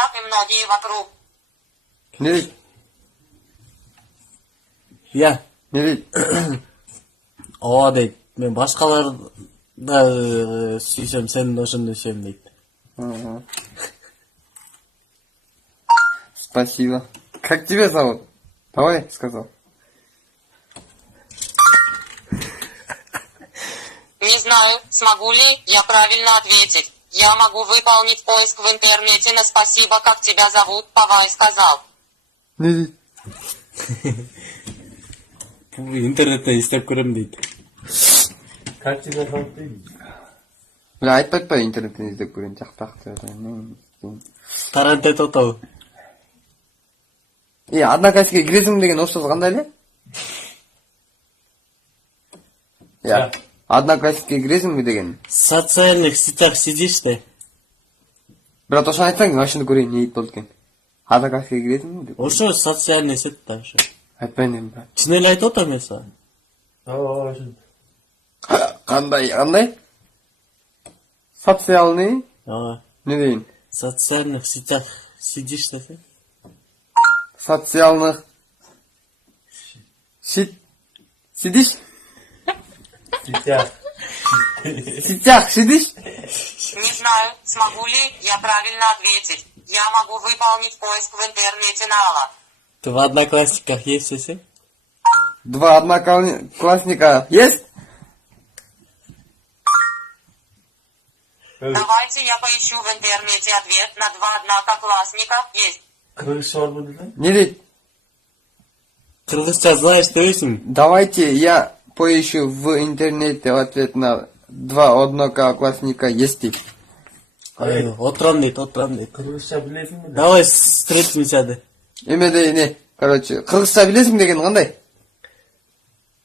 как и многие вокруг. Не дейді? Иә. Не дейді? О дейді, мен басқаларды сүйсем, сенің досыңды сүйсем дейді. Ага. Спасибо. Как тебя зовут? Давай, сказал. Не знаю, смогу ли я правильно ответить. Я могу выполнить поиск в интернете на спасибо, как тебя зовут, Павай сказал. Не дейді? Интернеттен істеп көрем дейді. Как тебя зовут? Бля, айтпайды па интернеттен іздеп көрейін, жақтақты. Тарант айтып отау. Одноклассникке кіресің деген орысшасы қандай әле? Иә. Одноклассникке кіресің бе деген? В социальных сетях сидишь ты? Брат, осыны айтсаң, машина көрейін, не ет болды екен. Одноклассникке кіресің бе деп? Ошо социальный сет та ошо. Айтпайын деймін, брат. Чын эле айтып отам мен сага. Қандай? Социальный? Ооба. Не дейін? В социальных сетях сидишь десе? Социальных... Сидишь? Сетях сидишь? Не знаю, смогу ли я правильно ответить. Я могу выполнить поиск в интернете на Алла. Ты в Одноклассниках есть десе? 2 одноклассника есть? Давайте я поищу в интернете ответ на 2 одноклассника. Есть. Не дейді? Кыргызча знаешь, что есть? Давайте я поищу в интернете ответ на 2 одноклассника есть дейді. Отырам дейді, отырам дейді. Кыргызча білесің бе? Давай встретимся де. Емеде не? Короче, қырғызша білесің деген қандай?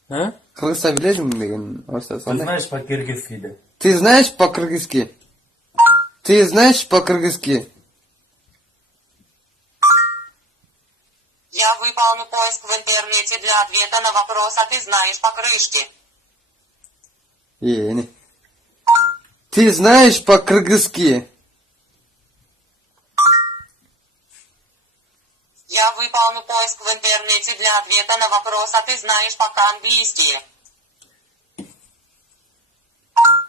А? Қырғызша білесің деген орысша Ты қандай? знаешь по-киргизски, да? Ты знаешь по-кыргызски? Ты знаешь по-кыргызски? Я выполню поиск в интернете для ответа на вопрос, а ты знаешь по крышке. Не. Ты знаешь по-кыргызски? Я выполню поиск в интернете для ответа на вопрос, а ты знаешь по-английски.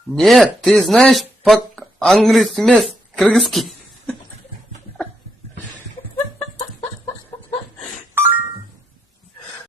Нет, ты знаешь по-английски емес, кыргызски.